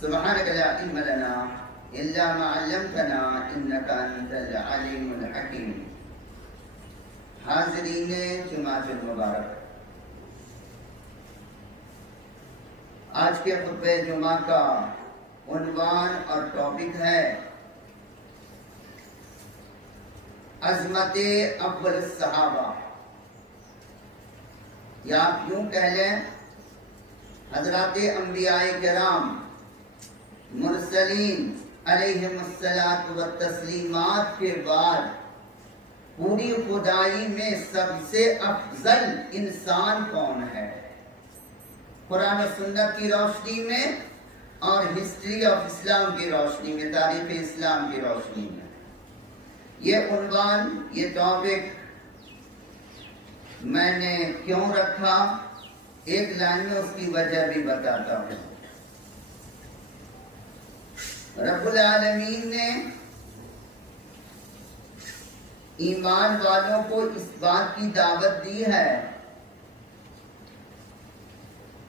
سبحانك لا علم لنا إلا ما علمتنا إنك أنت العليم الحكيم. حاضرین جماعت المبارک، آج کے خطبہ جمعہ کا عنوان اور ٹاپک ہے عظمت اول الصحابہ، یا آپ یوں کہہ لیں حضرات انبیاء کرام مرسلین علیہم الصلاۃ والتسلیمات کے بعد پوری خدائی میں سب سے افضل انسان کون ہے؟ قرآن و سنت کی روشنی میں اور ہسٹری آف اسلام کی روشنی میں، تاریخ اسلام کی روشنی میں یہ عنوان، یہ ٹاپک میں نے کیوں رکھا، ایک لائن میں اس کی وجہ بھی بتاتا ہوں. رب العالمین نے ایمان والوں کو اس بات کی دعوت دی ہے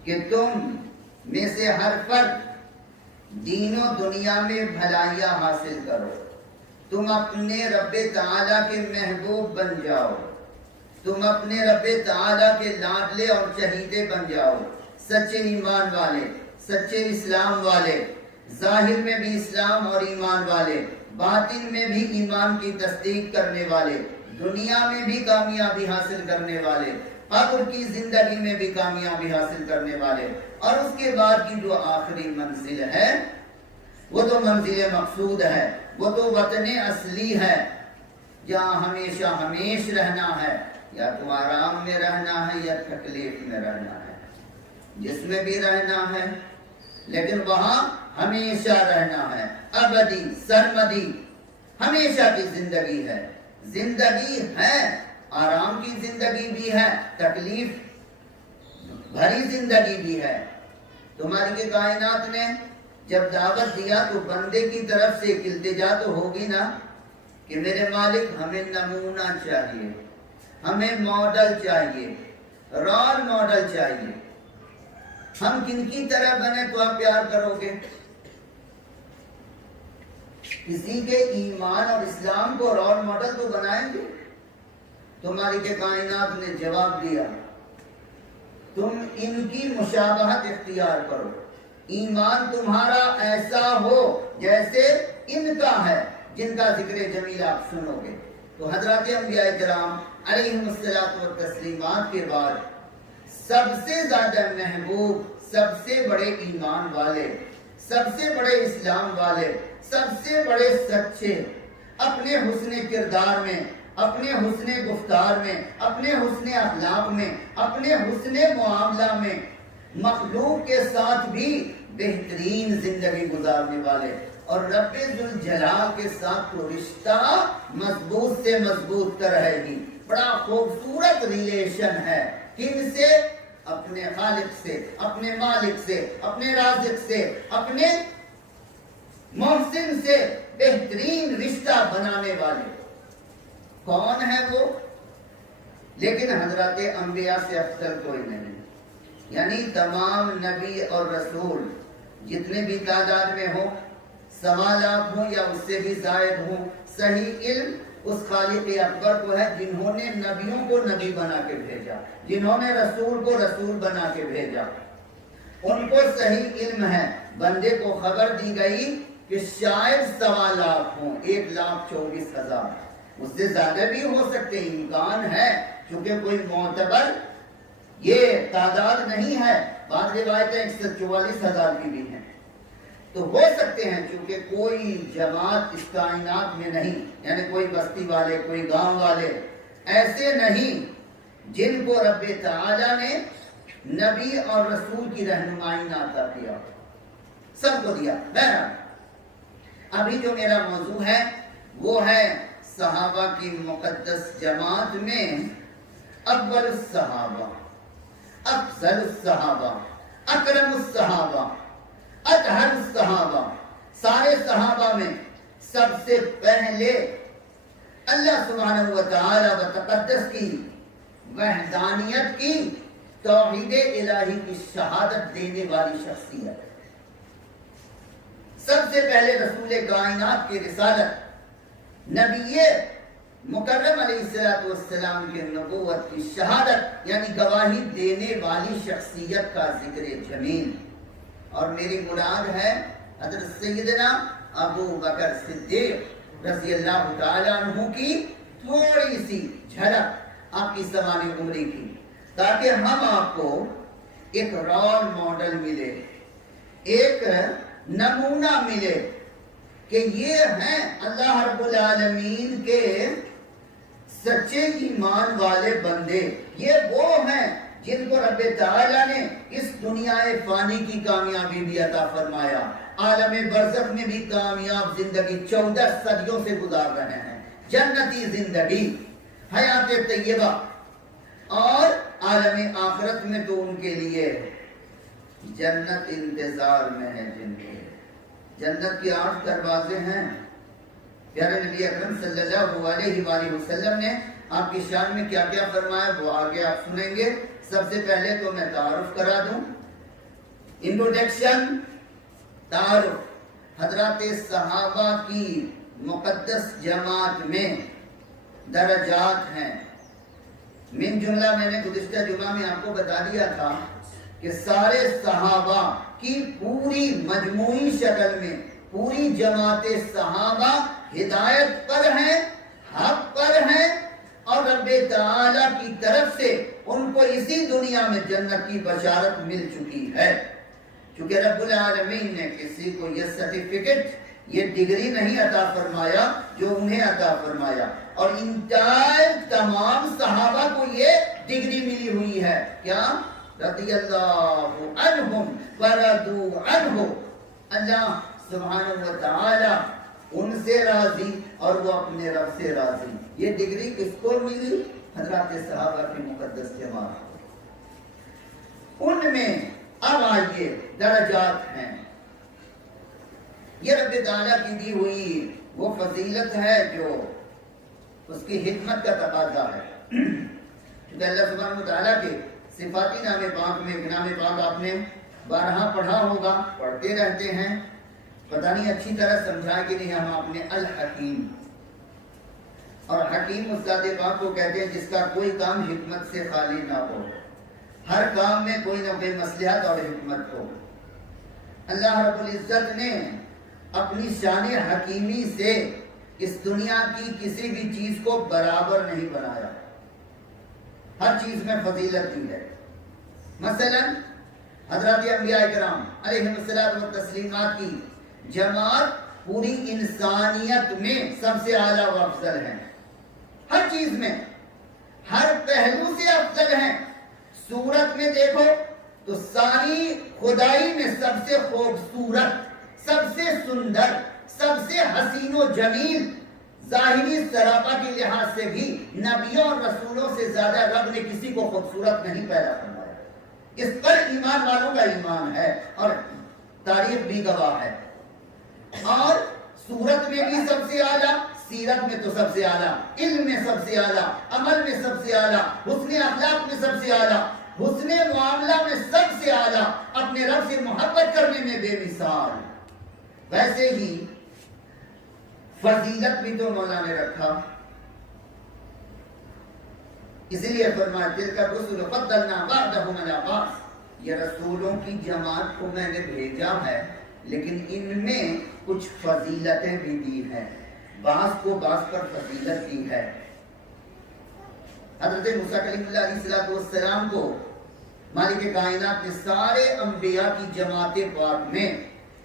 کہ تم میں سے ہر فرد دین و دنیا میں بھلائیاں حاصل کرو، تم اپنے رب تعالیٰ کے محبوب بن جاؤ، تم اپنے رب تعالیٰ کے لاڈلے اور چہیتے بن جاؤ، سچے ایمان والے، سچے اسلام والے، ظاہر میں بھی اسلام اور ایمان والے، باطن میں بھی ایمان کی تصدیق کرنے والے، دنیا میں بھی کامیابی حاصل کرنے والے، قبر کی زندگی میں بھی کامیابی حاصل کرنے والے، اور اس کے بعد کی جو آخری منزل ہے وہ تو منزل مقصود ہے، وہ تو وطن اصلی ہے جہاں ہمیشہ ہمیش رہنا ہے، یا تو آرام میں رہنا ہے یا تکلیف میں رہنا ہے، جس میں بھی رہنا ہے لیکن وہاں ہمیشہ رہنا ہے، ابدی سرمدی ہمیشہ کی زندگی ہے. زندگی ہے، آرام کی زندگی بھی ہے، تکلیف بھری زندگی بھی ہے. تمہاری کے کائنات نے جب دعوت دیا تو بندے کی طرف سے ایک التجا تو ہوگی نا کہ میرے مالک ہمیں نمونہ چاہیے، ہمیں ماڈل چاہیے، رول ماڈل چاہیے، ہم کن کی طرح بنے تو آپ پیار کرو گے؟ کسی کے ایمان اور اسلام کو رول ماڈل تو بنائیں گے؟ تمہاری کے کائنات نے جواب دیا تم ان کی مشابہت اختیار کرو، ایمان تمہارا ایسا ہو جیسے ان کا ہے جن کا ذکر جمیل آپ سنو گے. تو حضرات انبیاء کرام علیہم الصلاۃ والتسلیمات کے بعد سب سے زیادہ محبوب، سب سے بڑے ایمان والے، سب سے بڑے اسلام والے، سب سے بڑے سچے، اپنے حسن کردار میں، اپنے حسن گفتار میں، اپنے حسن اخلاق میں، اپنے حسن معاملہ میں، مخلوق کے ساتھ بھی بہترین زندگی گزارنے والے، اور رب ذوالجلال کے ساتھ تو رشتہ مضبوط سے مضبوط تر ہے ہی. بڑا خوبصورت ریلیشن ہے. کن سے؟ اپنے خالق سے، اپنے مالک سے، اپنے رازق سے، اپنے محسن سے بہترین رشتہ بنانے والے. کون ہے وہ؟ لیکن حضرات انبیاء سے افضل کوئی نہیں. یعنی تمام نبی اور رسول جتنے بھی تعداد میں ہوں، 1.25 لاکھ ہوں یا اس سے بھی زائد ہوں، صحیح علم اس خالق اکبر کو ہے جنہوں نے نبیوں کو نبی بنا کے بھیجا، جنہوں نے رسول کو رسول بنا کے بھیجا. ان کو صحیح علم ہے. بندے کو خبر دی گئی کہ شاید 1.25 لاکھ ہوں، 1,24,000، اس سے زیادہ بھی ہو سکتے، امکان ہے، چونکہ کوئی معتبر یہ تعداد نہیں ہے. بعض روایتیں 144,000 کی بھی ہیں، تو ہو سکتے ہیں، چونکہ کوئی جماعت اس کائنات میں نہیں، یعنی کوئی بستی والے، کوئی گاؤں والے ایسے نہیں جن کو رب تعالیٰ نے نبی اور رسول کی رہنمائی نہ عطا کیا. سب کو دیا. بہرحال ابھی جو میرا موضوع ہے وہ ہے صحابہ کی مقدس جماعت میں اول الصحابہ، افضل الصحابہ، اکرم الصحابہ، اطہر الصحابہ. سارے صحابہ میں سب سے پہلے اللہ سبحانہ و تعالی و تقدس کی وحدانیت کی، توحید الہی کی شہادت دینے والی شخصیت. سب سے پہلے رسول کائنات کی رسالت، نبی مکرم علیہ السلام کے نبوت کی شہادت یعنی گواہی دینے والی شخصیت کا ذکر جمیل، اور میری مراد ہے حضرت سیدنا ابو بکر صدیق رضی اللہ تعالیٰ عنہ کی تھوڑی سی جھلک آپ کی سوانح عمری کی، تاکہ ہم آپ کو ایک رول ماڈل ملے، ایک نمونہ ملے کہ یہ ہیں اللہ رب العالمین کے سچے ایمان والے بندے، یہ وہ ہیں جن کو رب تعالیٰ نے اس دنیا فانی کی کامیابی بھی عطا فرمایا، عالم برزخ میں بھی کامیاب زندگی 14 صدیوں سے گزار رہے ہیں، جنتی زندگی، حیات طیبہ، اور عالم آخرت میں تو ان کے لیے جنت انتظار میں ہے، جن کے جنت کے 8 دروازے ہیں۔ پیارے نبی اکرم صلی اللہ علیہ وآلہ وسلم نے آپ کی شان میں کیا کیا فرمایا وہ آگے آپ سنیں گے۔ سب سے پہلے تو میں تعارف کرا دوں، انٹروڈکشن، تعارف۔ حضرات صحابہ کی مقدس جماعت میں درجات ہیں، من جملہ میں نے گزشتہ جمعہ میں آپ کو بتا دیا تھا کہ سارے صحابہ کی پوری مجموعی شکل میں پوری جماعت صحابہ ہدایت پر ہیں، حق پر ہیں، اور رب تعالیٰ کی طرف سے ان کو اسی دنیا میں جنت کی بشارت مل چکی ہے، چونکہ رب العالمین نے کسی کو یہ سرٹیفکیٹ، یہ ڈگری نہیں عطا فرمایا جو انہیں عطا فرمایا، اور انٹائر تمام صحابہ کو یہ ڈگری ملی ہوئی ہے، کیا؟ رضی اللہ عنہم ورضوا عنہ، اللہ سبحانہ وتعالی ان سے راضی اور وہ اپنے رب سے راضی۔ یہ ڈگری کس کو ملی؟ حضرات صحابہ کی مقدس جماعت۔ ان میں اب آئیے درجات ہیں، یہ رب تعالیٰ کی دی ہوئی وہ فضیلت ہے جو اس کی حکمت کا تقاضا ہے، کیونکہ اللہ سبحانہ وتعالیٰ کے صفاتی نام پاک میں ایک نام پاک آپ نے بارہا پڑھا ہوگا، پڑھتے رہتے ہیں، پتہ نہیں اچھی طرح سمجھا کہ نہیں ہم آپ نے الحکیم، اور حکیم اس ذات پاک کو کہتے ہیں جس کا کوئی کام حکمت سے خالی نہ ہو، ہر کام میں کوئی نہ کوئی مصلحت اور حکمت ہو۔ اللہ رب العزت نے اپنی شان حکیمی سے اس دنیا کی کسی بھی چیز کو برابر نہیں بنایا، ہر چیز میں فضیلت دی ہے۔ مثلا حضرات انبیاء کرام علیہم الصلوۃ والتسلیمات کی جماعت پوری انسانیت میں سب سے اعلیٰ و افضل ہے، ہر چیز میں، ہر پہلو سے افضل ہیں۔ صورت میں دیکھو تو ساری خدائی میں سب سے خوبصورت، سب سے سندر، سب سے حسین و جمیل، ظاہری سراپا کے لحاظ سے بھی نبیوں اور رسولوں سے زیادہ رب نے کسی کو خوبصورت نہیں پیدا فرمایا۔ اس پر ایمان والوں کا ایمان ہے اور تاریخ بھی گواہ ہے۔ اور صورت میں بھی سب سے اعلیٰ، سیرت میں تو سب سے اعلیٰ، علم میں سب سے اعلیٰ، عمل میں سب سے اعلیٰ، حسن اخلاق میں سب سے اعلیٰ، حسن معاملہ میں سب سے اعلیٰ، اپنے رب سے محبت کرنے میں بے مثال۔ ویسے ہی فضیلت بھی تو مولا نے رکھا، اسی لیے فرمایا تلک الرسل فضلنا بعضهم علی بعض، یہ رسولوں کی جماعت کو میں نے بھیجا ہے لیکن ان میں کچھ فضیلتیں بھی دی ہیں، بعض کو بعض پر فضیلت دی ہے۔ حضرت موسیٰ کلیم اللہ علیہ السلام کو مالک کائنات نے سارے انبیاء کی جماعت پاک میں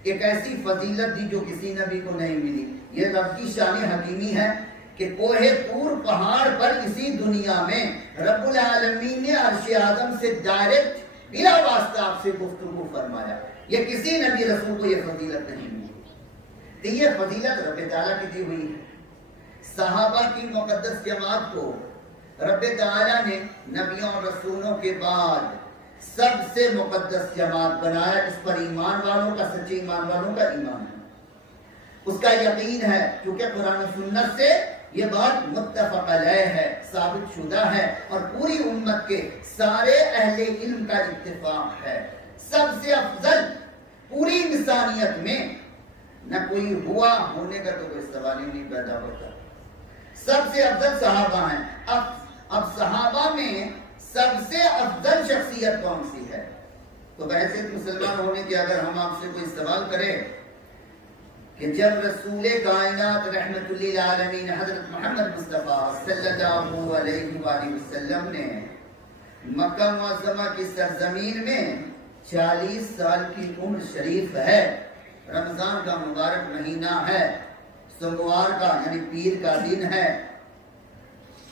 ایک ایسی فضیلت دی جو کسی نبی کو نہیں ملی۔ یہ رب کی شان حکیمی ہے کہ کوہ طور پہاڑ پر اسی دنیا میں رب العالمین نے عرش اعظم سے ڈائریکٹ بلا واسطہ آپ سے گفتگو فرمایا، یہ کسی نبی رسول کو یہ فضیلت نہیں ملی، تو یہ فضیلت رب تعالیٰ کی دی ہوئی ہے۔ صحابہ کی مقدس جماعت کو رب تعالیٰ نے نبیوں اور رسولوں کے بعد سب سے مقدس جماعت بنایا، اس پر ایمان والوں کا، سچے ایمان والوں کا ایمان ہے، اس کا یقین ہے، کیونکہ قرآن و سنت سے یہ بات متفق علیہ ہے، ثابت شدہ ہے، اور پوری امت کے سارے اہل علم کا اتفاق ہے۔ سب سے افضل پوری انسانیت میں نہ کوئی ہوا، ہونے کا تو کوئی سوال ہی نہیں پیدا ہوتا۔ سب سے افضل صحابہ ہیں۔ اب صحابہ میں سب سے افضل شخصیت کون سی ہے؟ تو بحیثیت مسلمان ہونے کی اگر ہم آپ سے کوئی سوال کریں کہ جب رسول کائنات رحمت للعالمین حضرت محمد مصطفیٰ صلی اللہ علیہ وآلہ وسلم نے مکہ معظمہ کی سرزمین میں 40 سال کی عمر شریف ہے، رمضان کا مبارک مہینہ ہے، سوموار کا یعنی پیر کا دن ہے،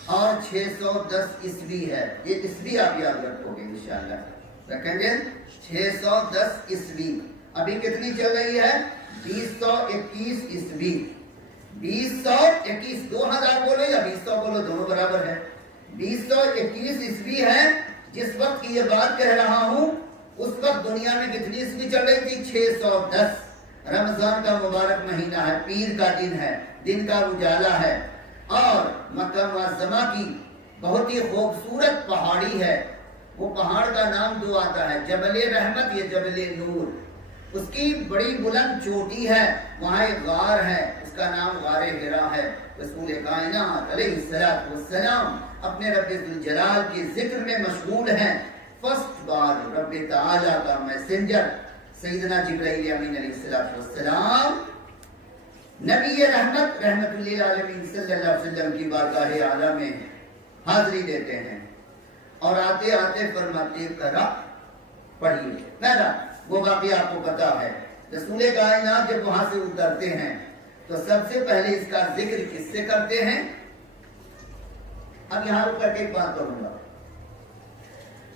اور 610 عیسوی ہے۔ یہ عیسوی آپ یاد رکھو گے انشاءاللہ، رکھیں گے 610 عیسوی۔ ابھی کتنی چل رہی ہے؟ 2021 عیسوی۔ 2021، 2000 بولو یا 2000 بولو، دونوں برابر ہے۔ 2021 عیسوی ہے جس وقت کی یہ بات کہہ رہا ہوں، اس وقت دنیا میں کتنی عیسوی چل رہی تھی؟ 610۔ رمضان کا مبارک مہینہ ہے، پیر کا دن ہے، دن کا اجالا ہے، اور مکہ معظمہ کی بہت ہی خوبصورت پہاڑی ہے۔ وہ پہاڑ کا نام دو آتا ہے، جبل رحمت یا جبل نور۔ اس کی بڑی بلند چوٹی ہے، وہاں ایک غار ہے، اس کا نام غار حرا ہے۔ رسول کائنات علیہ السلام اپنے رب ذوالجلال کے ذکر میں مشغول ہیں۔ فرسٹ بار رب تعالیٰ کا میسنجر سیدنا جبرائیل امین علیہ السلام نبی رحمت رحمت للعالمین صلی اللہ علیہ وسلم کی بارگاہ اعلیٰ میں حاضری دیتے ہیں، اور آتے آتے فرماتے قرأ، پڑھیے میرا۔ وہ واقعہ آپ کو پتا ہے، رسول کائنات جب وہاں سے اترتے ہیں تو سب سے پہلے اس کا ذکر کس سے کرتے ہیں؟ اب یہاں رک کر کے ایک بات کروں گا،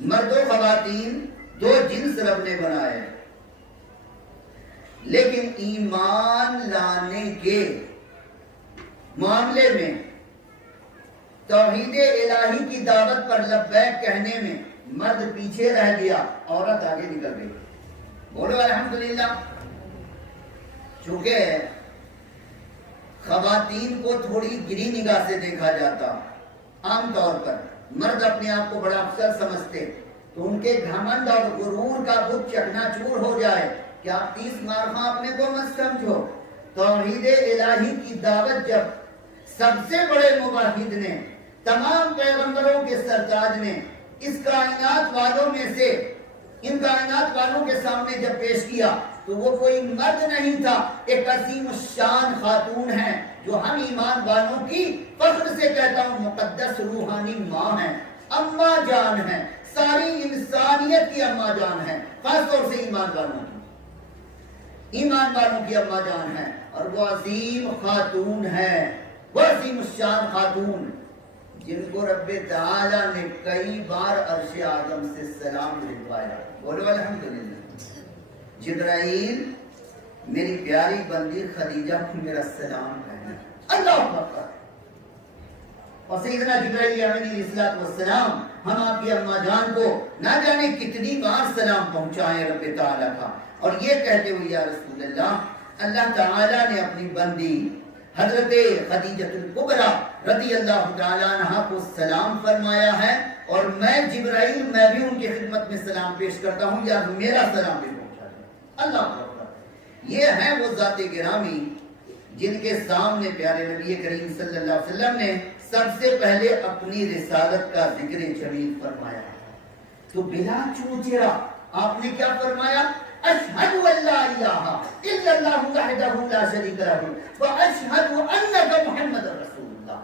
مرد و خواتین دو جنس رب نے بنائے، لیکن ایمان لانے کے معاملے میں، توحید الہی کی دعوت پر لبیک کہنے میں مرد پیچھے رہ گیا، عورت آگے نکل گئی۔ بولو الحمدللہ۔ چونکہ خواتین کو تھوڑی گری نگاہ سے دیکھا جاتا، عام طور پر مرد اپنے آپ کو بڑا افسر سمجھتے، تو ان کے گھمنڈ اور غرور کا بت چکنا چور ہو جائے کہ آپ 30 مارخاں اپنے کو مت سمجھو۔ توحید الہی کی دعوت جب سب سے بڑے موحد نے، تمام پیغمبروں کے سرتاج نے اس کائنات والوں میں سے ان کائنات والوں کے سامنے جب پیش کیا تو وہ کوئی مرد نہیں تھا، ایک عظیم الشان خاتون ہے جو ہم ایمان والوں کی فخر سے کہتا ہوں مقدس روحانی ماں ہے، اماں جان ہے، ساری انسانیت کی اماں جان ہے، خاص طور سے ایمان والوں کی اماں جان ہے، اور وہ عظیم خاتون ہے، وہ عظیم الشان خاتون جن کو رب تعالیٰ نے کئی بار عرش اعظم سے سلام بھجوایا۔ بولو الحمدللہ۔ جبرائیل میری پیاری بندی خدیجہ کو میرا سلام کہنا، اللہ اکبر۔ اور سیدنا جبرائیل علیہ السلام ہم آپ کی اماں جان کو نہ جانے کتنی بار سلام پہنچائے رب تعالیٰ کا، اور یہ کہتے ہوئے یا رسول اللہ، اللہ تعالیٰ نے اپنی بندی حضرت خدیجہ الکبریٰ رضی اللہ تعالیٰ عنہ کو سلام فرمایا ہے، اور میں جبرائیل میں بھی ان کی خدمت میں سلام پیش کرتا ہوں، یا میرا سلام بھی پہنچا دیں۔ اللہ اکبر۔ یہ ہیں وہ ذات گرامی جن کے سامنے پیارے نبی کریم صلی اللہ علیہ وسلم نے سب سے پہلے اپنی رسالت کا ذکر جمیل فرمایا، تو بلا چوچرا آپ نے کیا فرمایا؟ اشہد ان لا الہ الا اللہ وحدہ لا شریک لہ واشہد انک محمد رسول اللہ۔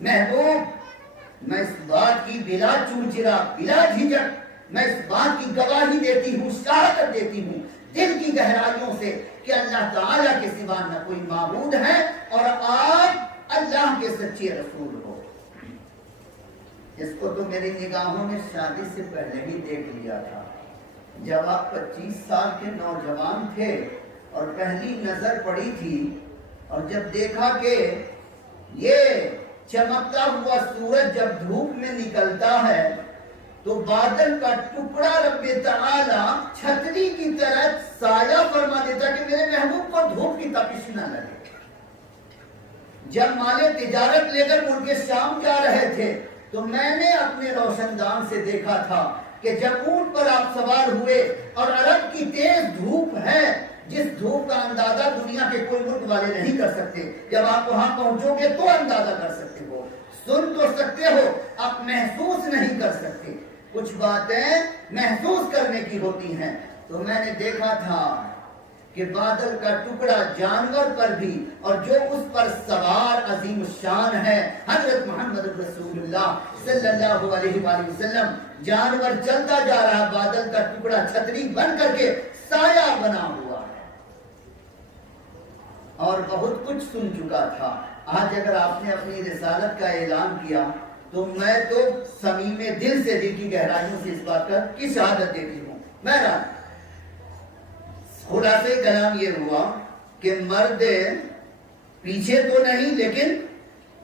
محبوب، میں اس بات کی بلا چوچرا بلا جھجک میں اس بات کی گواہی دیتی ہوں، شہادت دیتی ہوں دل کی گہرائیوں سے کہ اللہ تعالیٰ کے سوا نہ کوئی معبود ہے، اور آپ اللہ کے سچے رسول ہو۔ اس کو تو میری نگاہوں نے شادی سے پہلے ہی دیکھ لیا تھا، جب آپ 25 سال کے نوجوان تھے اور پہلی نظر پڑی تھی، اور جب دیکھا کہ یہ چمکتا ہوا سورج جب دھوپ میں نکلتا ہے تو بادل کا ٹکڑا رب تعالیٰ چھتری کی طرح سایہ فرما دیتا کہ میرے محبوب کو دھوپ کی تپش نہ لگے۔ جب مال تجارت لے کر ملک شام جا رہے تھے تو میں نے اپنے روشن دان سے دیکھا تھا کہ جب اونٹ پر آپ سوار ہوئے اور عرب کی تیز دھوپ ہے، جس دھوپ کا اندازہ دنیا کے کوئی ملک والے نہیں کر سکتے. جب آپ وہاں پہنچو گے تو اندازہ کر سکتے ہو. سن تو سکتے ہو, آپ محسوس نہیں کر سکتے. کچھ باتیں محسوس کرنے کی ہوتی ہیں. تو میں نے دیکھا تھا کہ بادل کا ٹکڑا جانور پر بھی, اور جو اس پر سوار عظیم الشان ہے حضرت محمد رسول اللہ صلی اللہ علیہ وآلہ وسلم, جانور چلتا جا رہا, بادل کا ٹکڑا چھتری بن کر کے سایہ بنا ہوا ہے. اور بہت کچھ سن چکا تھا. آج اگر آپ نے اپنی رسالت کا اعلان کیا تو میں تو صمیم دل سے, دل کی گہرائیوں سے اس بات کی شہادت دیتی ہوں. بہرحال خلاصے کلام یہ ہوا کہ مرد پیچھے تو نہیں, لیکن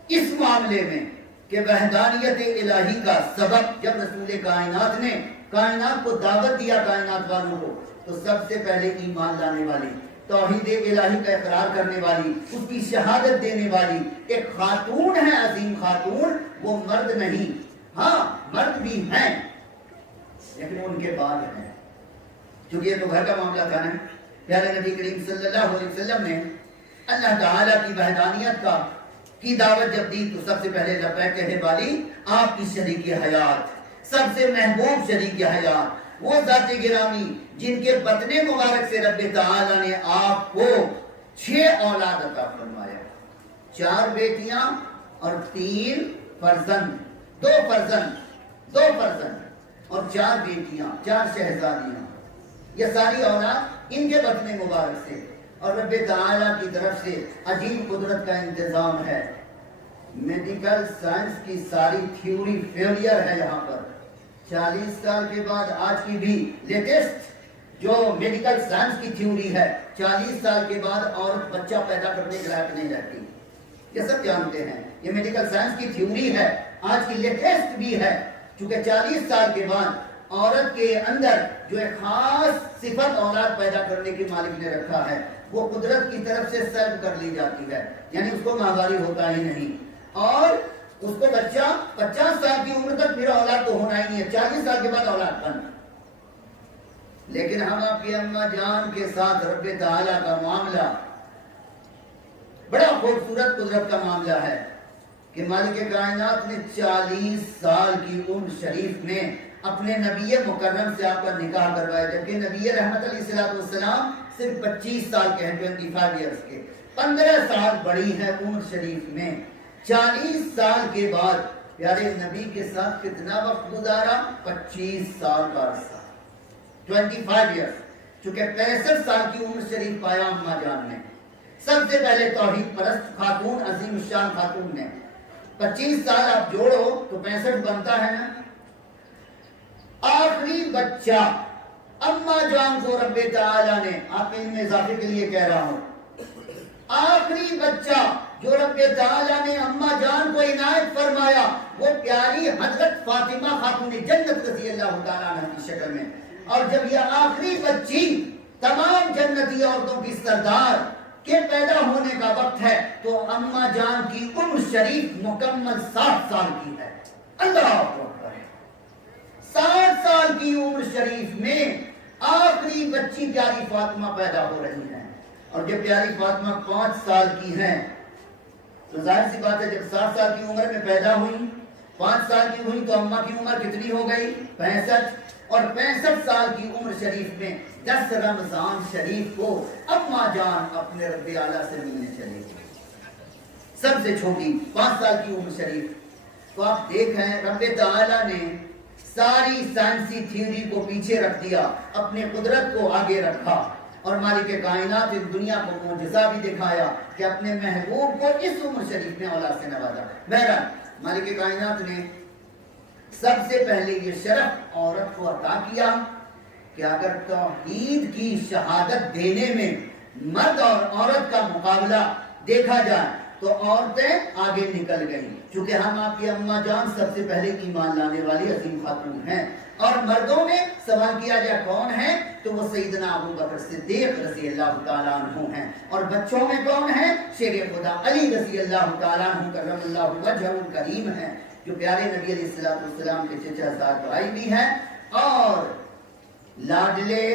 اس معاملے میں کہ وحدانیت الہی کا سبب جب رسول کائنات نے کائنات کو دعوت دیا, کائنات والوں کو, تو سب سے پہلے ایمان لانے والی, توحید الہی کا اقرار کرنے والی, اس کی شہادت دینے والی ایک خاتون ہے, عظیم خاتون. وہ مرد نہیں, ہاں مرد بھی ہیں لیکن ان کے بعد ہیں, کیونکہ یہ تو گھر کا معاملہ تھا نا. پیارے نبی کریم صلی اللہ علیہ وسلم نے اللہ تعالیٰ کی وحدانیت کی دعوت جب دی تو سب سے پہلے لبیک کہنے والی آپ کی شریک حیات, سب سے محبوب شریک حیات, وہ ذات گرامی جن کے بطن مبارک سے رب تعالیٰ نے آپ کو 6 اولاد عطا فرمایا, 4 بیٹیاں اور 3 فرزند, 2 فرزند اور 4 بیٹیاں, 4 شہزادیاں. یہ ساری اولاد ان کے بطن مبارک سے, اور رب تعالیٰ کی طرف سے عجیب قدرت کا انتظام ہے. میڈیکل سائنس کی ساری تھیوری فیلئر ہے یہاں پر. 40 سال کے بعد آج کی بھی لیٹسٹ جو میڈیکل سائنس کی تھیوری ہے, 40 سال کے بعد عورت بچہ پیدا کرنے کے لائق نہیں رہتی. یہ سب جانتے ہیں, یہ میڈیکل سائنس کی تھیوری ہے, آج کی لیٹسٹ بھی ہے. چونکہ 40 سال کے بعد عورت کے اندر جو ایک خاص صفت اولاد پیدا کرنے کی مالک نے رکھا ہے, وہ قدرت کی طرف سے سلب کر لی جاتی ہے, یعنی اس کو ماہواری ہوتا ہی نہیں, اور اس کو بچہ 50 سال کی عمر تک پھر اولاد تو ہونا ہی نہیں ہے, 40 سال کے بعد اولاد بند. لیکن ہم آپ کی اماں جان کے ساتھ رب تعالیٰ کا معاملہ بڑا خوبصورت قدرت کا معاملہ ہے کہ مالک کائنات نے 40 سال کی عمر شریف میں اپنے نبی مکرم سے آپ کا نکاح کروایا, جبکہ نبی رحمت علیہ السلام صرف 25 سال کے ہیں, 25 ایئرس کے, 15 سال بڑی ہے عمر شریف میں. 40 سال کے بعد پیارے نبی کے ساتھ کتنا وقت گزارا, 25 سال کا عرصہ, 25 ایئرس. چونکہ 65 سال کی عمر شریف پایا اماں جان نے, سب سے پہلے توحید پرست خاتون, عظیم الشان خاتون نے. 25 سال آپ جوڑو تو 65 بنتا ہے نا. آخری بچہ اماں جان کو رب تعالیٰ نے, آپ ان میں اضافے کے لیے کہہ رہا ہوں, آخری بچہ جو رب تعالیٰ نے اماں جان کو عنایت فرمایا وہ پیاری حضرت فاطمہ خاتون جنت رضی اللہ تعالیٰ عنہ کی شکل میں. اور جب یہ آخری بچی تمام جنتی عورتوں کی سردار کے پیدا ہونے کا وقت ہے تو اماں جان کی عمر شریف مکمل 60 سال کی ہے. اللہ اکبر. 60 سال کی عمر شریف میں آخری بچی پیاری فاطمہ پیدا ہو رہی ہے. اور جب پیاری فاطمہ 5 سال کی ہیں تو ظاہر سی بات ہے جب 60 سال کی عمر میں پیدا ہوئی, 5 سال کی ہوئی تو اماں کی عمر کتنی ہو گئی, 65. اور 65 سال کی عمر شریف میں 10 رمضان شریف کو اماں جان اپنے رب اعلیٰ سے ملنے چلے گی, سب سے چھوٹی 5 سال کی عمر شریف. تو آپ دیکھیں رب تعالیٰ نے ساری سائنسی تھیوری کو پیچھے رکھ دیا, اپنے قدرت کو آگے رکھا, اور مالک کائنات اس دنیا کو معجزہ بھی دکھایا کہ اپنے محبوب کو اس عمر شریف میں اولاد سے نوازا. بہرحال مالک کائنات نے سب سے پہلے یہ شرف عورت کو عطا کیا کہ اگر توحید کی شہادت دینے میں مرد اور عورت کا مقابلہ دیکھا جائے تو عورتیں آگے نکل گئیں, چونکہ ہم آپ کی اماں جان سب سے پہلے ایمان لانے والی عظیم خاتون ہیں. اور مردوں میں سوال کیا جائے کون ہیں تو وہ سیدنا ابو بکر صدیق رضی اللہ تعالیٰ عنہ ہیں. اور بچوں میں کون ہیں, شیر خدا علی رضی اللہ تعالیٰ عنہ کرم اللہ وجہہ الکریم ہیں, جو پیارے نبی علیہ السلام کے چچا زاد بھائی بھی ہیں اور لاڈلے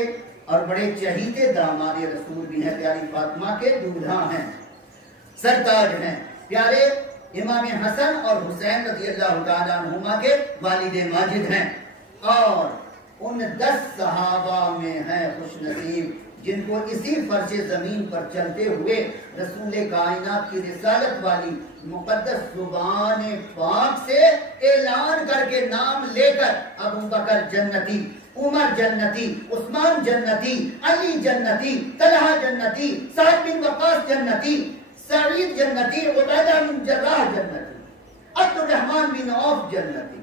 اور بڑے چہیتے داماد رسول بھی ہیں، پیاری فاطمہ کے دولہا ہیں، سرتاج ہیں، پیارے امام حسن اور حسین رضی اللہ تعالیٰ عنہما کے والد ماجد ہیں، اور ان 10 صحابہ میں ہیں خوش نصیب جن کو اسی فرش زمین پر چلتے ہوئے رسول کائنات کی رسالت والی مقدس زبان پاک سے اعلان کر کے نام لے کر ابو بکر جنتی، عمر جنتی، عثمان جنتی، علی جنتی، طلحہ جنتی، سعد بن وقاص جنتی، سعید جنتی، عبیدہ بن جراح جنتی، عبد الرحمن بن عوف جنتی،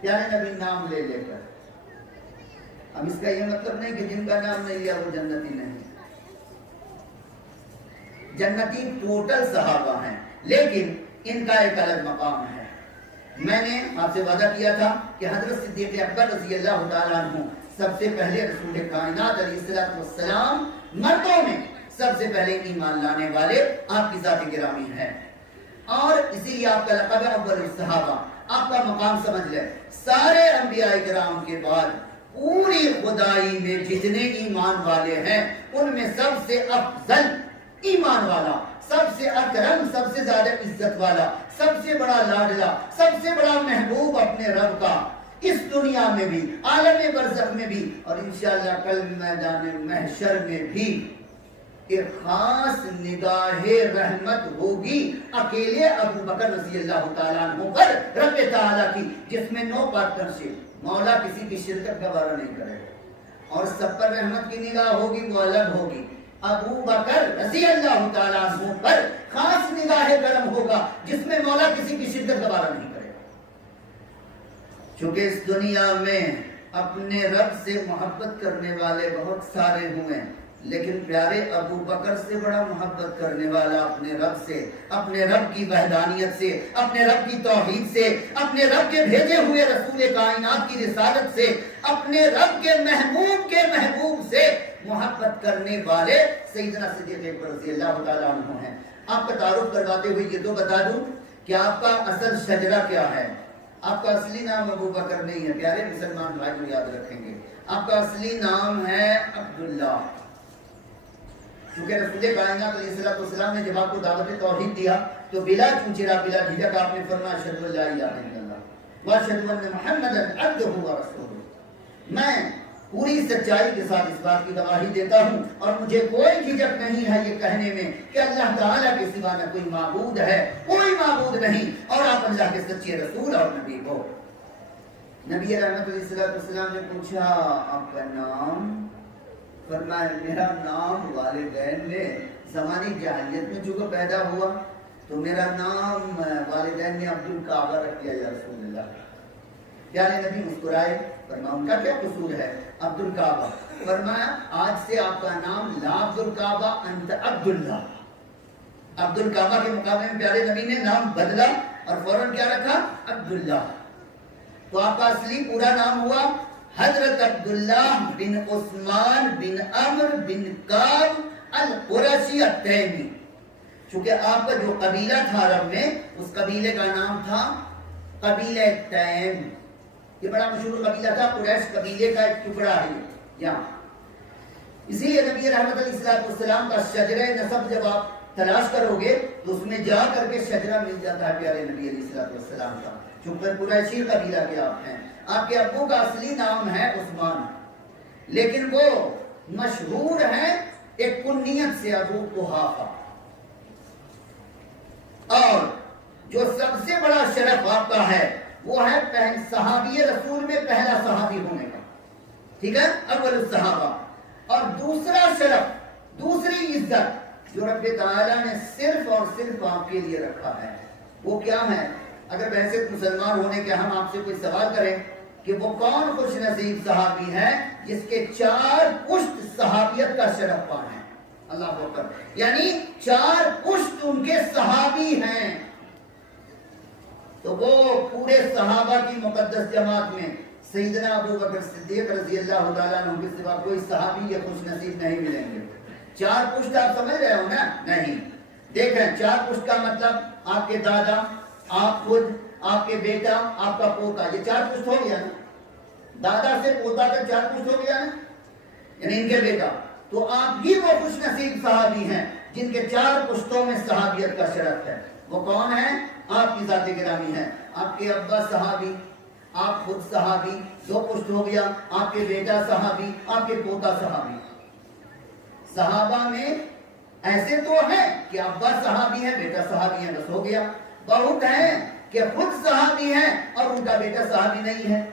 پیارے نبی نام لے لے کر۔ اب اس کا یہ مطلب نہیں کہ جن کا نام نہیں لیا وہ جنتی نہیں، جنتی ٹوٹل صحابہ ہیں، لیکن ان کا ایک الگ مقام ہے۔ میں نے آپ سے وعدہ کیا تھا کہ حضرت صدیق اکبر رضی اللہ تعالیٰ عنہ سب سے پہلے رسول کائنات علیہ السلام مردوں میں سب سے پہلے ایمان لانے والے آپ کی ذات گرامی ہے، اور اسی لیے آپ کا لقب ہے اول الصحابہ۔ آپ کا مقام سمجھ لیں، سارے انبیاء کرام کے بعد پوری خدائی میں جتنے ایمان والے ہیں ان میں سب سے افضل ایمان والا، سب سے اکرم، سب سے زیادہ عزت والا، سب سے بڑا لاڈلا، سب سے بڑا محبوب اپنے رب کا، اس دنیا میں بھی، عالم برزخ میں بھی، اور انشاءاللہ کل میدان محشر میں بھی ایک خاص نگاہ رحمت ہوگی اکیلے ابو بکر رضی اللہ تعالیٰ عنہ پر رب تعالیٰ کی، جس میں نو پارٹنرشپ، مولا کسی کی شرکت گوارا نہیں کرے گا، اور سب پر رحمت کی نگاہ ہوگی وہ الگ ہوگی۔ ابو بکر رضی اللہ تعالیٰ عنہ پر خاص نگاہ کرم ہوگا جس میں مولا کسی کی شرکت گوارا نہیں کرے گا، چونکہ اس دنیا میں اپنے رب سے محبت کرنے والے بہت سارے ہوئے، لیکن پیارے ابو بکر سے بڑا محبت کرنے والا اپنے رب سے، اپنے رب کی وحدانیت سے، اپنے رب کی توحید سے، اپنے رب کے بھیجے ہوئے رسول کائنات کی رسالت سے، اپنے رب کے محبوب سے محبت کرنے والے سیدنا صدیق اکبر رضی اللہ تعالیٰ عنہ ہیں۔ آپ کا تعارف کرواتے ہوئے یہ تو بتا دوں کہ آپ کا اصل شجرہ کیا ہے۔ آپ کا اصلی نام ابو بکر نہیں ہے، پیارے مسلمان بھائی کو یاد رکھیں گے، آپ کا اصلی نام ہے عبداللہ، کیونکہ رسول کائنات علیہ السلام نے جب آپ کو دعوت توحید دیا تو بلا چونچرا بلا جھجک آپ نے فرمایا اشہد ان لا الہ الا اللہ واشہد ان محمدا عبدہ ورسولہ۔ میں پوری سچائی کے ساتھ اس بات کی گواہی دیتا ہوں اور مجھے کوئی جھجک نہیں ہے یہ کہنے میں کہ اللہ تعالیٰ کے سوا نہ کوئی معبود ہے، کوئی معبود نہیں، اور آپ اللہ کے سچے رسول اور نبی ہو۔ نبی رحمت علیہ السلام نے پوچھا آپ کا نام؟ فرمایا میرا نام والدین نے زمانی جاہلیت میں چونکہ پیدا ہوا تو میرا نام والدین نے عبد الکعبہ رکھ دیا یا رسول اللہ۔ پیارے نبی مسکرائے، فرمایا ان کا کیا قصور ہے؟ عبد الکعبہ۔ فرمایا آج سے آپ کا نام لا عبد الکعبہ انت عبداللہ۔ عبد الکعبہ کے مقابلے میں پیارے نبی نے نام بدلا اور فوراً کیا رکھا؟ عبداللہ۔ تو آپ کا اصلی پورا نام ہوا حضرت عبداللہ بن عثمان بن عمر بن کعب القرشی التیمی۔ چونکہ آپ کا جو قبیلہ تھا عرب میں، اس قبیلے کا نام تھا قبیلہ تیم، یہ بڑا مشہور قبیلہ تھا، قریش قبیلے کا ایک ٹکڑا ہے یہاں۔ اسی لیے نبی رحمت علیہ السلام کا شجرہ نسب جب آپ تلاش کرو گے تو اس میں جا کر کے شجرہ مل جاتا ہے پیارے نبی علیہ السلام کا، چونکہ قریشی قبیلہ کے آپ ہیں۔ آپ کے ابو کا اصلی نام ہے عثمان، لیکن وہ مشہور ہیں ایک کنیت سے ابو قحافہ، اور جو سب سے بڑا شرف آپ کا ہے وہ ہے صحابی رسول میں پہلا صحابی ہونے کا، ٹھیک ہے، اول الصحابہ۔ اور دوسرا شرف، دوسری عزت جو رب تعالیٰ نے صرف اور صرف آپ کے لیے رکھا ہے وہ کیا ہے؟ اگر ویسے مسلمان ہونے کے ہم آپ سے کوئی سوال کریں کہ وہ کون خوش نصیب صحابی ہے جس کے 4 پشت صحابیت کا شرف پانا ہے؟ اللہ اکبر، یعنی 4 پشت ان کے صحابی ہیں، تو وہ پورے صحابہ کی مقدس جماعت میں سیدنا ابو بکر صدیق رضی اللہ تعالیٰ عنہ کے سوا کوئی صحابی یا خوش نصیب نہیں ملیں گے۔ 4 پشت آپ سمجھ رہے ہو نا؟ نہیں، دیکھیں 4 پشت کا مطلب آپ کے دادا، آپ خود، آپ کے بیٹا، آپ کا پوتا، یہ 4 پشت ہو گیا نا؟ دادا سے پوتا تک 4 پشت ہو گیا نا؟ یعنی ان کے بیٹا، تو آپ ہی وہ خوش نصیب صحابی ہیں جن کے 4 پشتوں میں صحابیت کا شرف ہے۔ وہ کون ہیں؟ آپ کی ذات گرامی ہے، آپ کے ابا صحابی، آپ خود صحابی، 2 پشت ہو گیا، آپ کے بیٹا صحابی، آپ کے پوتا صحابی۔ صحابہ میں ایسے تو ہیں کہ ابا صحابی ہیں، بیٹا صحابی ہیں، بس ہو گیا۔ بہت ہیں کہ خود صحابی ہیں اور ان کا بیٹا صحابی نہیں ہے،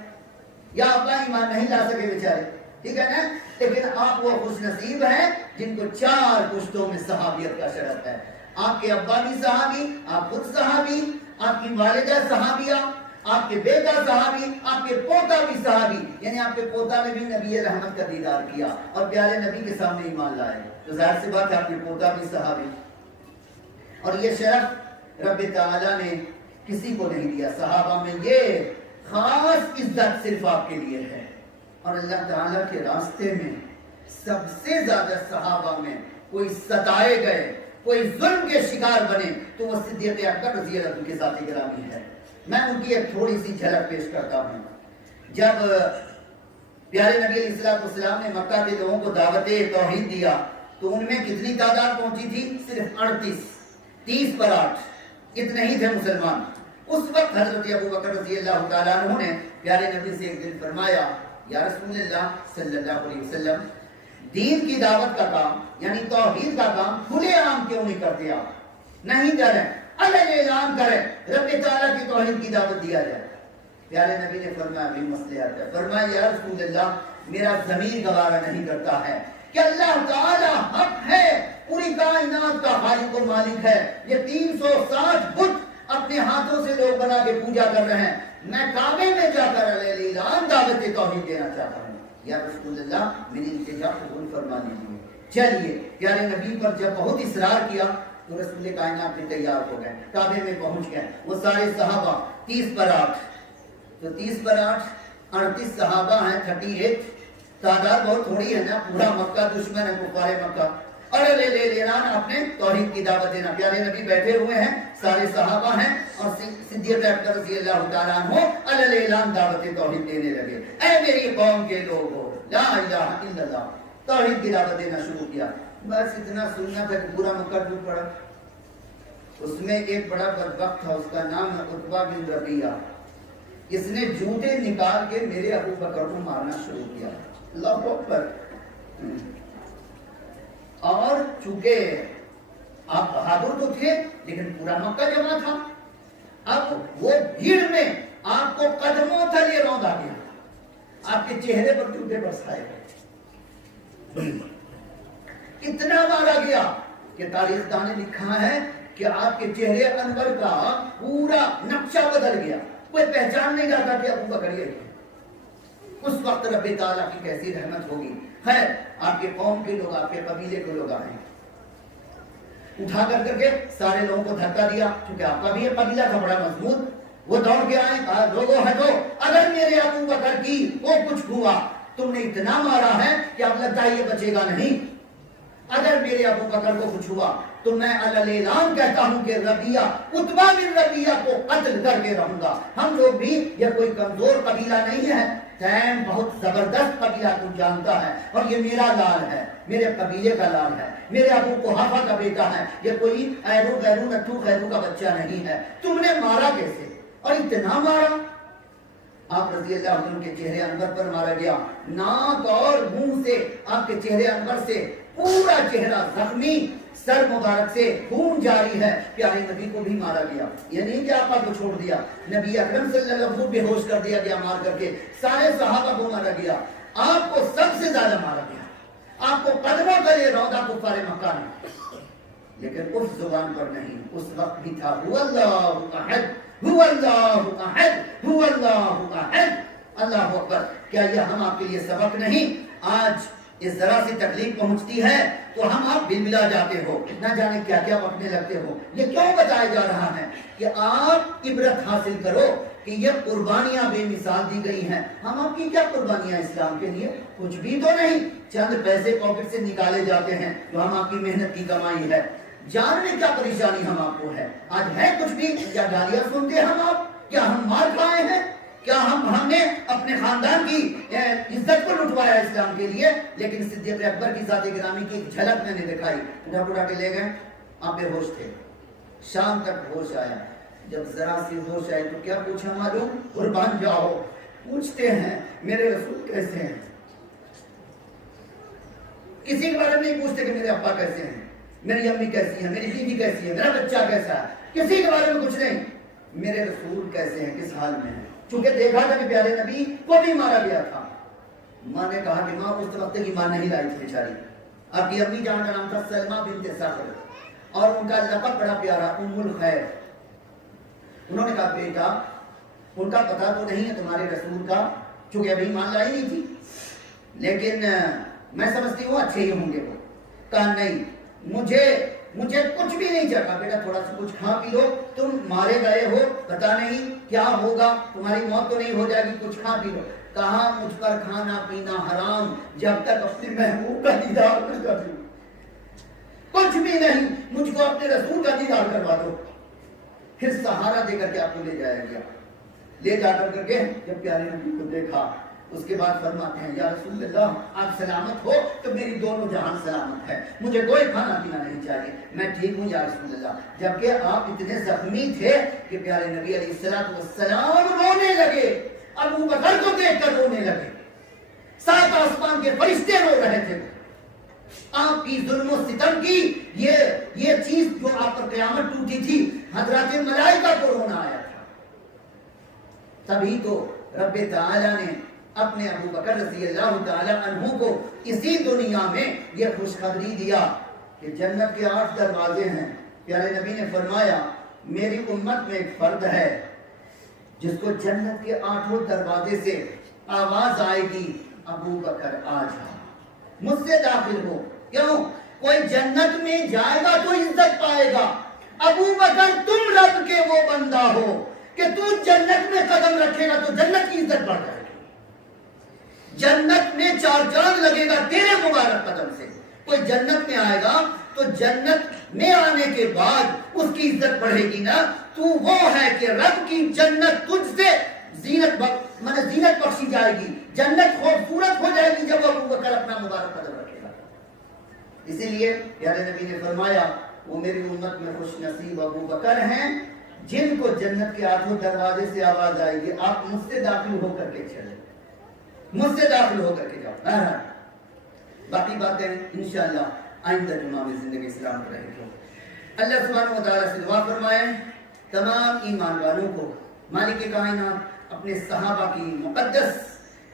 یا ابا ایمان نہیں لا سکے بیچارے، ٹھیک ہے نا؟ لیکن آپ وہ خوش نصیب ہیں جن کو 4 پشتوں میں صحابیت کا شرف ہے۔ آپ کے ابا بھی صحابی، آپ خود صحابی، آپ کی والدہ صحابیہ، آپ کے بیٹا صحابی، آپ کے پوتا بھی صحابی، یعنی آپ کے پوتا نے بھی نبی رحمت کا دیدار کیا اور پیارے نبی کے سامنے ایمان لائے، تو ظاہر سی بات ہے آپ کے پوتا بھی صحابی۔ اور یہ شرف رب تعالیٰ نے کسی کو نہیں دیا، صحابہ میں یہ خاص عزت صرف آپ کے لیے ہے۔ اور اللہ تعالیٰ کے راستے میں سب سے زیادہ صحابہ میں کوئی ستائے گئے، کوئی ظلم کے شکار بنے تو وہ صدیق اکبر رضی اللہ عنہ کی ذات گرامی ہے۔ میں ان کی ایک تھوڑی سی جھلک پیش کرتا ہوں۔ جب پیارے نبی علیہ السلام نے مکہ کے لوگوں کو دعوت توحید دیا تو ان میں کتنی تعداد پہنچی تھی؟ صرف 38، 30 پر 8، اتنے ہی تھے مسلمان۔ اس وقت حضرت ابو بکر رضی اللہ تعالیٰ عنہ نے پیارے نبی سے ایک دن فرمایا، یا رسول اللہ صلی اللہ علیہ وسلم، دین کی دعوت کا کام یعنی توحید کا کام کھلے عام کیوں نہیں کرتے آپ؟ نہیں کریں، علن اعلان کریں، رب تعالیٰ کی توحید کی دعوت دیا جائے۔ پیارے نبی نے فرمایا بھی مسئلہ آتا ہے، فرمایا یا رسول اللہ میرا ضمیر گوارا نہیں کرتا ہے کہ اللہ تعالیٰ حق ہے، پوری کائنات کا خالق و مالک ہے، یہ 360 بت اپنے ہاتھوں سے لوگ بنا کے پوجا کر رہے ہیں، میں کعبے میں جا کر اعلان دعوت توحید دینا چاہتا ہوں، یا رسول اللہ میری التجا قبول فرما لیجیے۔ چلیے پیارے نبی پر جب بہت اصرار کیا تو رسول کائنات بھی تیار ہو گئے، کعبے میں پہنچ گئے، وہ سارے صحابہ 30 پر 8، تو 30 پر 8 38 صحابہ ہیں، 38 تعداد بہت تھوڑی ہے نا، پورا مکہ دشمن ہے، کفار مکہ، اور اعلان اپنے توحید کی دعوت دینا۔ پیارے نبی بیٹھے ہوئے ہیں، سارے صحابہ ہیں اور صدیق اکبر رضی اللہ تعالیٰ عنہ اعلان دعوت توحید دینے لگے۔ اے میری قوم کے لوگوں، لا الہ الا اللہ، توحید کی دعوت دینا شروع کیا۔ بس اتنا سننا تھا کہ پورا مکہ ڈوب پڑا۔ اس میں ایک بڑا بدبخت تھا، اس کا نام ہے عتبہ بن ربیعہ، اس نے جوتے نکال کے میرے ابو بکر کو مارنا شروع کیا، اللہ اکبر۔ اور چونکہ آپ بہادر تو تھے لیکن پورا مکہ جمع تھا، اب وہ بھیڑ میں آپ کو قدموں تلے روند آ گیا، آپ کے چہرے پر جوتے برسائے گئے، اتنا مارا گیا کہ تاریخ دان نے لکھا ہے کہ آپ کے چہرے انور کا پورا نقشہ بدل گیا، کوئی پہچان نہیں جاتا کہ ابو بکر یہ۔ اس وقت رب تعالیٰ کی کیسی رحمت ہوگی۔ خیر، آپ کے قوم کے لوگ، آپ کے قبیلے کے لوگ آئے، اٹھا کر کے سارے لوگوں کو دھکا دیا، کیونکہ آپ کا بھی یہ قبیلہ تھا بڑا مضبوط، وہ دوڑ کے آئے، کہا لوگوں ہٹو، اگر میرے ابو بکر کی وہ کچھ ہوا، تم نے اتنا مارا ہے کہ اب لگتا ہے یہ بچے گا نہیں، اگر میرے ابو بکر کو کچھ ہوا تو میں اعلان کہتا ہوں کہ ربیعہ، عتبہ بن ربیعہ کو قتل کر کے رہوں گا۔ ہم لوگ بھی یہ کوئی کمزور قبیلہ نہیں ہے، تیم بہت زبردست قبیلہ تو جانتا ہے، اور یہ میرا لال ہے، میرے قبیلے کا لال ہے، میرے ابو قحافہ کا بیٹا ہے، یہ کوئی ایرو غیرو نتھو خیرو کا بچہ نہیں ہے، تم نے مارا کیسے؟ اور اتنا مارا، آپ رضی اللہ عنہ کے چہرے انور پر مارا گیا، ناک اور منہ سے آپ کے چہرے انور سے پورا چہرہ زخمی، سر مبارک سے خون جاری ہے۔ پیارے نبی کو بھی مارا گیا، یہ نہیں کہ آقا کو چھوڑ دیا، نبی اکرم صلی اللہ علیہ وسلم کو بے ہوش کر دیا گیا مار کر کے، سارے صحابہ کو مارا گیا، آپ کو سب سے زیادہ مارا گیا، آپ کو قدموں تلے روندا کفار مکہ نے، لیکن اس زبان پر نہیں، اس وقت بھی تھا هو اللہ احد، هو اللہ احد، هو اللہ احد، اللہ اکبر۔ کیا یہ ہم آپ کے لیے سبق نہیں؟ آج اس ذرا سی تکلیف پہنچتی ہے تو ہم آپ بلبلا جاتے ہو، نہ جانے کیا کیا بکنے لگتے ہو۔ یہ کیوں بتایا جا رہا ہے کہ آپ عبرت حاصل کرو کہ یہ قربانیاں بے مثال دی گئی ہیں۔ ہم آپ کی کیا قربانیاں اسلام کے لیے؟ کچھ بھی تو نہیں، چند پیسے پاکٹ سے نکالے جاتے ہیں جو ہم آپ کی محنت کی کمائی ہے۔ جان میں کیا پریشانی ہم آپ کو ہے؟ آج ہے کچھ بھی؟ کیا گالیاں سنتے ہم آپ؟ کیا ہم مار کھائے ہیں؟ کیا ہم نے اپنے خاندان کی عزت کو لٹوایا اسلام کے لیے؟ لیکن صدیق اکبر کی ذات گرامی کی ایک جھلک میں نے دکھائی، اٹھا کے لے گئے، آپ بے ہوش تھے، شام تک ہوش آیا، جب ذرا سی ہوش آئی تو کیا پوچھا معلوم؟ قربان جاؤ، پوچھتے ہیں میرے رسول کیسے ہیں، کسی کے بارے میں نہیں پوچھتے کہ میرے ابا کیسے ہیں، میری امی کیسی ہے، میری بیوی کیسی ہے، میرا بچہ کیسا ہے، کسی کے بارے میں کچھ نہیں، میرے رسول کیسے ہیں، کس حال میں ہیں۔ چونکہ دیکھا تھا کہ پیارے نبی کو بھی مارا گیا تھا، ماں نے کہا کہ ماں اس وقت کی ماں نہیں لائی تھی بیچاری، آپ کی امی جان کا نام تھا سلمہ بنت صخر اور ان کا لقب بڑا پیارا ام الخیر۔ انہوں نے کہا بیٹا ان کا پتہ تو نہیں ہے تمہارے رسول کا، چونکہ ابھی مان لائی نہیں تھی، لیکن میں سمجھتی ہوں اچھے ہی ہوں گے وہ۔ کہا نہیں، مجھے کچھ بھی نہیں چاہتا بیٹا، تھوڑا سا کچھ کھا پی لو، تم مارے گئے ہو، پتہ نہیں کیا ہوگا، تمہاری موت تو نہیں ہو جائے گی، کچھ کھا پی لو۔ کہا مجھ پر کھانا پینا حرام جب تک اپنے محبوب کا دیدار نہ کر لوں، کچھ بھی نہیں، مجھ کو اپنے رسول کا دیدار کروا دو۔ پھر سہارا دے کر کے آپ کو لے جایا گیا، لے جا کر کے جب پیارے نبی کو دیکھا اس کے بعد فرماتے ہیں یا رسول اللہ آپ سلامت ہو تو میری دونوں جہان سلامت ہے، مجھے کوئی کھانا پینا نہیں چاہیے، میں ٹھیک ہوں یا رسول اللہ۔ جبکہ آپ اتنے زخمی تھے کہ پیارے نبی علیہ السلام رونے لگے، ابو بکر کو دیکھ کر رونے لگے، سات آسمان کے فرشتے رو رہے تھے۔ آپ کی ظلم و ستم کی یہ چیز جو آپ پر قیامت ٹوٹی تھی، حضرات ملائکہ کو رونا آیا تھا۔ تبھی تو رب تعالی نے اپنے ابو بکر رضی اللہ تعالی عنہ کو اسی دنیا میں یہ خوشخبری دیا کہ جنت کے 8 دروازے ہیں۔ پیارے نبی نے فرمایا میری امت میں ایک فرد ہے جس کو جنت کے 8 دروازے سے آواز آئے گی ابو بکر آ جا، مجھ سے داخل ہو۔ کیوں؟ کوئی جنت میں جائے گا تو عزت پائے گا۔ ابو بکر تم رب کے وہ بندہ ہو کہ تو جنت میں قدم رکھے گا تو جنت کی عزت بڑھ جائے گی، جنت میں 4 چاند لگے گا تیرے مبارک قدم سے۔ کوئی جنت میں آئے گا تو جنت میں آنے کے بعد اس کی عزت بڑھے گی نا۔ تو وہ ہے کہ رب کی جنت تجھ سے زینت بخشی جائے گی، جنت خوبصورت ہو جائے گی جب ابو بکر اپنا مبارک قدم رکھے گا۔ اسی لیے پیارے نبی نے فرمایا وہ میری امت میں خوش نصیب ابو بکر ہیں جن کو جنت کے 8 دروازے سے آواز آئے گی آپ مجھ سے داخل ہو کر کے چلے، مجھ سے داخل ہو کر کے جاؤ۔ باقی باتیں انشاءاللہ آئندہ جمعہ میں زندگی اسلام پر رہے گی۔ اللہ سبحانہ و تعالیٰ سے دعا فرمائے تمام ایمان والوں کو مالک کائنات اپنے صحابہ کی مقدس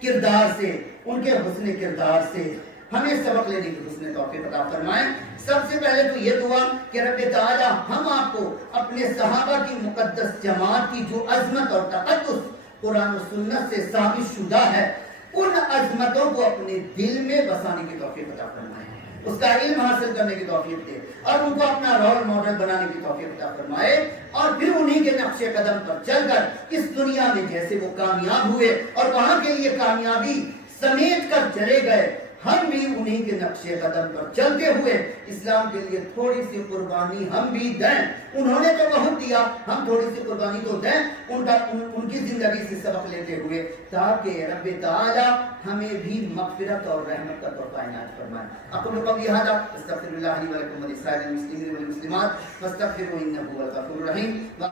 کردار سے، ان کے حسن کردار سے ہمیں سبق لینے کی حسن توفیق عطا فرمائے۔ سب سے پہلے تو یہ دعا کہ رب تعالی ہم آپ کو اپنے صحابہ کی مقدس جماعت کی جو عظمت اور تقدس قرآن و سنت سے ثابت شدہ ہے، ان عظمتوں کو اپنے دل میں بسانے کی توفیق عطا فرمائے، اس کا علم حاصل کرنے کی توفیق دے اور ان کو اپنا رول ماڈل بنانے کی توفیق عطا فرمائے، اور پھر انہی کے نقش قدم پر چل کر اس دنیا میں جیسے وہ کامیاب ہوئے اور وہاں کے لیے کامیابی سمیٹ کر چلے گئے، ہم بھی انہی کے نقش قدم پر چلتے ہوئے اسلام کے لیے تھوڑی سی قربانی ہم بھی دیں۔ انہوں نے تو بہت دیا، ہم تھوڑی سی قربانی تو دیں ان کی زندگی سے سبق لیتے ہوئے، تاکہ رب تعالی ہمیں بھی مغفرت اور رحمت کا تحفہ عنایت فرمائے۔ اقول قولی ھذا استغفر اللہ لی ولکم ولسائر المسلمین والمسلمات فاستغفروہ انہ هو الغفور الرحیم۔